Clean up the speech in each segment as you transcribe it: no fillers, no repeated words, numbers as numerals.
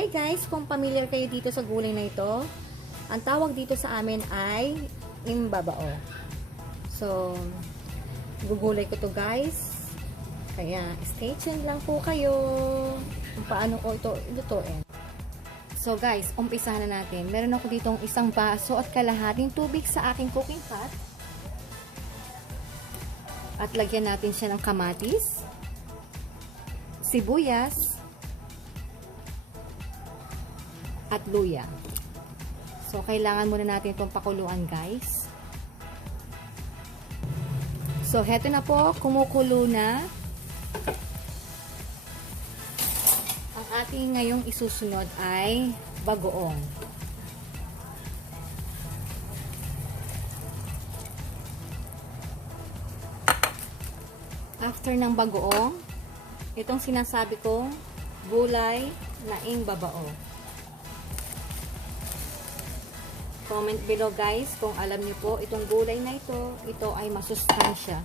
Hey guys, kung familiar kayo dito sa gulay na ito, ang tawag dito sa amin ay imbabao. So, gugulay ko to guys. Kaya, stay tuned lang po kayo kung paano ko ito lutuin. So guys, umpisahan na natin. Meron ako ditong isang baso at kalahating tubig sa aking cooking pot. At lagyan natin siya ng kamatis, sibuyas, at luya. So, kailangan muna natin itong pakuluan, guys. So, heto na po, kumukulo na. Ang ating ngayong isusunod ay bagoong. After ng bagoong, itong sinasabi kong gulay na imbabao. Comment below guys kung alam niyo po itong gulay na ito ay masustansya.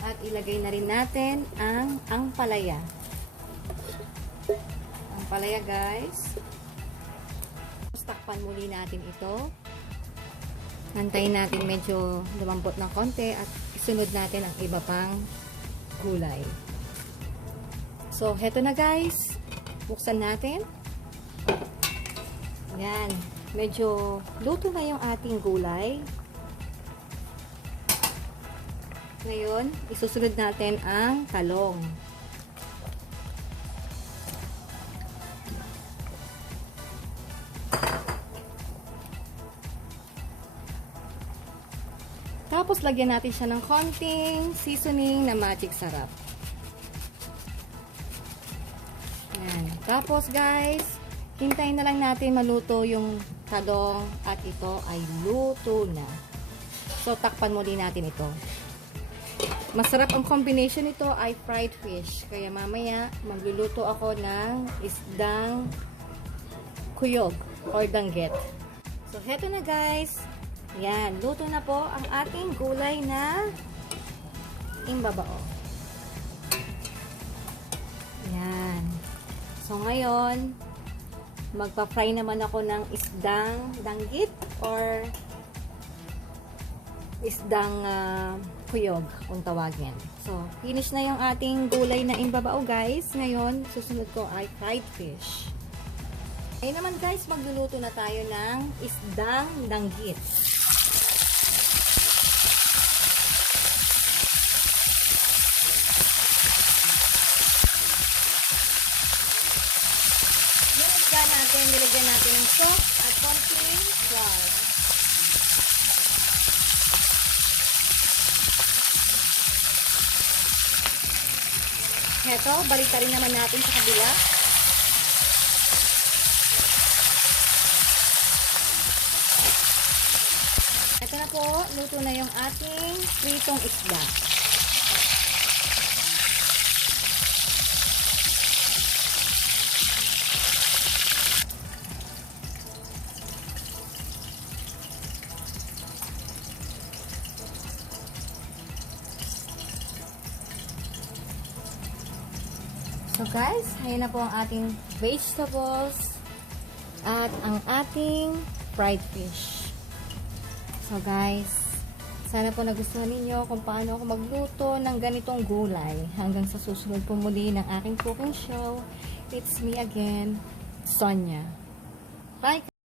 At ilagay na rin natin ang ampalaya. Ampalaya guys. Takpan muli natin ito. Antayin natin medyo lumambot ng konti at isunod natin ang iba pang gulay. So, heto na guys. Buksan natin. Yan. Medyo luto na yung ating gulay. Ngayon, isusunod natin ang talong. Tapos, lagyan natin siya ng konting seasoning na magic sarap. Yan. Tapos, guys, hintayin na lang natin maluto yung talong at ito ay luto na. So, takpan muli natin ito. Masarap ang combination nito ay fried fish. Kaya mamaya, magluluto ako ng isdang kuyog or danggit. So, heto na guys. Yan, luto na po ang ating gulay na imbabao. Yan. So, ngayon, magpa-fry naman ako ng isdang danggit or isdang kuyog kung tawagin. So, finish na yung ating gulay na imbabao guys. Ngayon, susunod ko ay fried fish. Ngayon naman guys, magluluto na tayo ng isdang danggit. Nilagyan natin ng salt at konting flour. Heto, balik-tarin naman natin sa kabila. Ito na po, luto na yung ating pritong isda. So guys, ayan na po ang ating vegetables at ang ating fried fish. So guys, sana po nagustuhan ninyo kung paano ako magluto ng ganitong gulay. Hanggang sa susunod po muli ng aking cooking show. It's me again, Sonia. Bye!